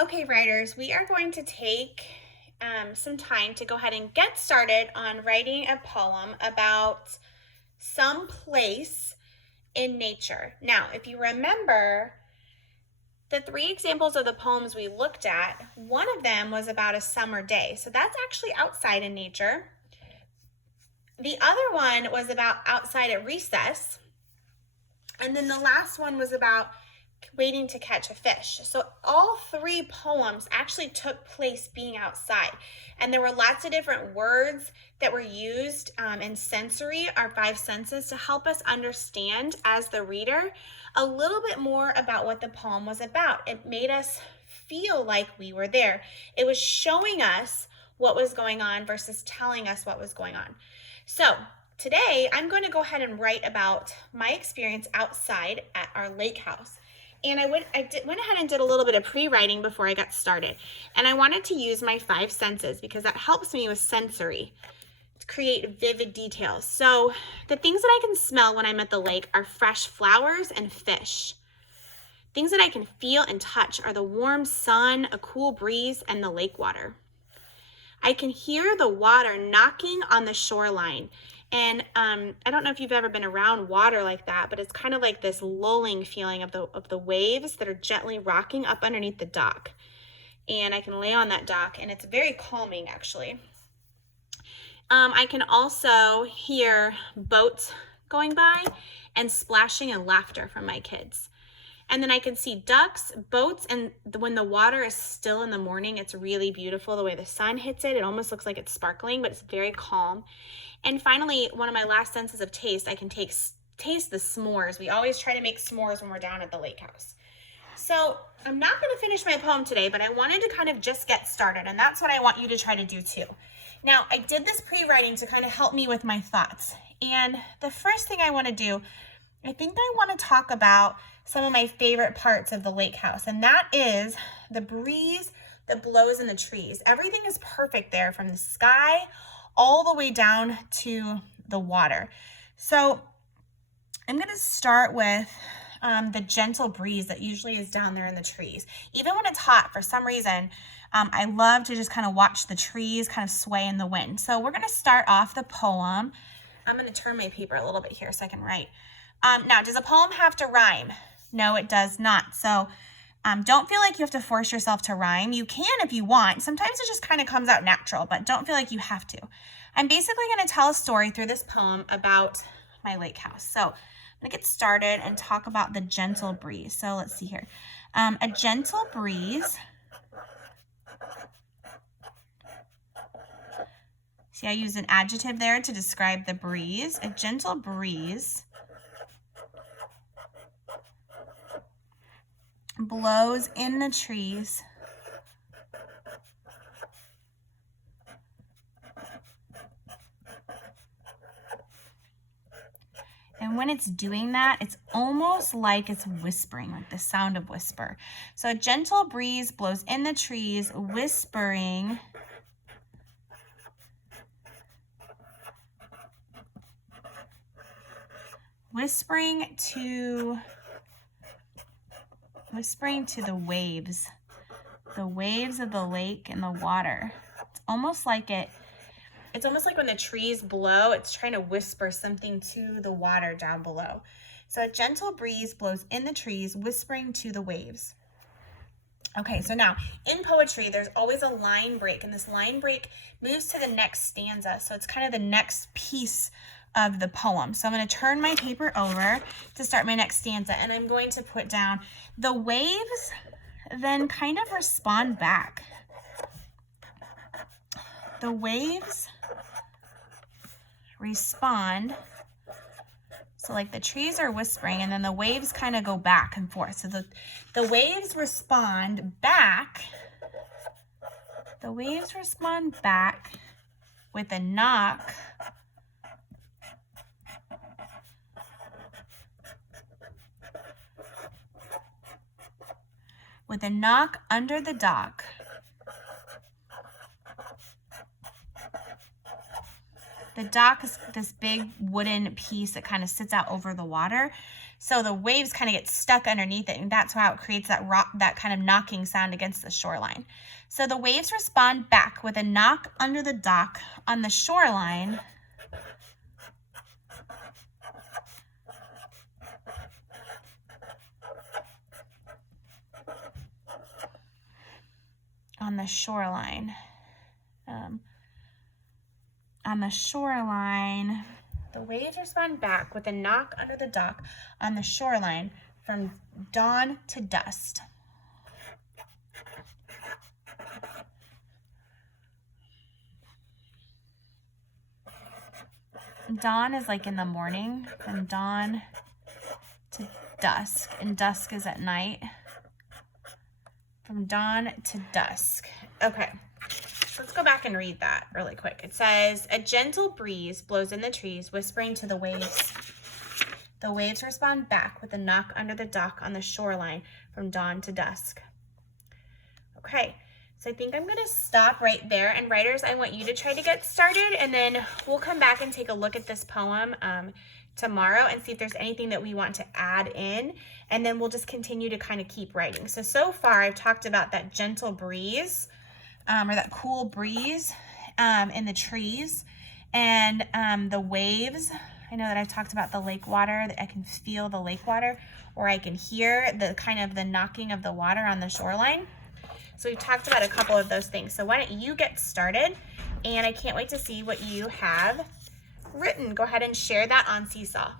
Okay, writers, we are going to take some time to go ahead and get started on writing a poem about some place in nature. Now, if you remember the three examples of the poems we looked at, one of them was about a summer day. So that's actually outside in nature. The other one was about outside at recess. And then the last one was about waiting to catch a fish. So all three poems actually took place being outside. And there were lots of different words that were used in sensory, our five senses, to help us understand as the reader a little bit more about what the poem was about. It made us feel like we were there. It was showing us what was going on versus telling us what was going on. So today I'm going to go ahead and write about my experience outside at our lake house. And I went ahead and did a little bit of pre-writing before I got started. And I wanted to use my five senses because that helps me with sensory to create vivid details. So the things that I can smell when I'm at the lake are fresh flowers and fish. Things that I can feel and touch are the warm sun, a cool breeze, and the lake water. I can hear the water knocking on the shoreline. And I don't know if you've ever been around water like that, but it's kind of like this lulling feeling of the waves that are gently rocking up underneath the dock. And I can lay on that dock, and it's very calming, actually. I can also hear boats going by and splashing and laughter from my kids. And then I can see ducks, boats, and when the water is still in the morning, it's really beautiful. The way the sun hits it, it almost looks like it's sparkling, but it's very calm. And finally, one of my last senses of taste, I can taste the s'mores. We always try to make s'mores when we're down at the lake house. So I'm not going to finish my poem today, but I wanted to kind of just get started, and that's what I want you to try to do too. Now, I did this pre-writing to kind of help me with my thoughts. And the first thing I want to do, I think I want to talk about some of my favorite parts of the lake house, and that is the breeze that blows in the trees. Everything is perfect there, from the sky all the way down to the water. So I'm going to start with the gentle breeze that usually is down there in the trees. Even when it's hot, for some reason, I love to just kind of watch the trees kind of sway in the wind. So we're going to start off the poem. I'm going to turn my paper a little bit here so I can write. Now, does a poem have to rhyme? No, it does not. So don't feel like you have to force yourself to rhyme. You can if you want. Sometimes it just kind of comes out natural, but don't feel like you have to. I'm basically going to tell a story through this poem about my lake house. So I'm going to get started and talk about the gentle breeze. So let's see here. A gentle breeze. See, I used an adjective there to describe the breeze. A gentle breeze blows in the trees and when it's doing that, it's almost like it's whispering, like the sound of whisper. So a gentle breeze blows in the trees, whispering to the waves of the lake and the water. It's almost like when the trees blow, it's trying to whisper something to the water down below. So a gentle breeze blows in the trees, whispering to the waves. Okay, so now in poetry, there's always a line break, and this line break moves to the next stanza. So it's kind of the next piece of the poem. So I'm going to turn my paper over to start my next stanza, and I'm going to put down the waves then kind of respond back. The waves respond. So like the trees are whispering, and then the waves kind of go back and forth. So the waves respond back. The waves respond back with a knock. With a knock under the dock. The dock is this big wooden piece that kind of sits out over the water. So the waves kind of get stuck underneath it, and that's how it creates that rock, that kind of knocking sound against the shoreline. So the waves respond back with a knock under the dock on the shoreline. On the shoreline. The waves respond back with a knock under the dock on the shoreline from dawn to dusk. Dawn is like in the morning, from dawn to dusk, and dusk is at night. From dawn to dusk. Okay. Let's go back and read that really quick. It says, a gentle breeze blows in the trees, whispering to the waves. The waves respond back with a knock under the dock on the shoreline from dawn to dusk. Okay, so I think I'm going to stop right there. And writers, I want you to try to get started, and then we'll come back and take a look at this poem tomorrow and see if there's anything that we want to add in, and then we'll just continue to kind of keep writing. So far I've talked about that gentle breeze, or that cool breeze in the trees, and the waves. I know that I've talked about the lake water, that I can feel the lake water, or I can hear the kind of the knocking of the water on the shoreline. So we've talked about a couple of those things. So why don't you get started, and I can't wait to see what you have written. Go ahead and share that on Seesaw.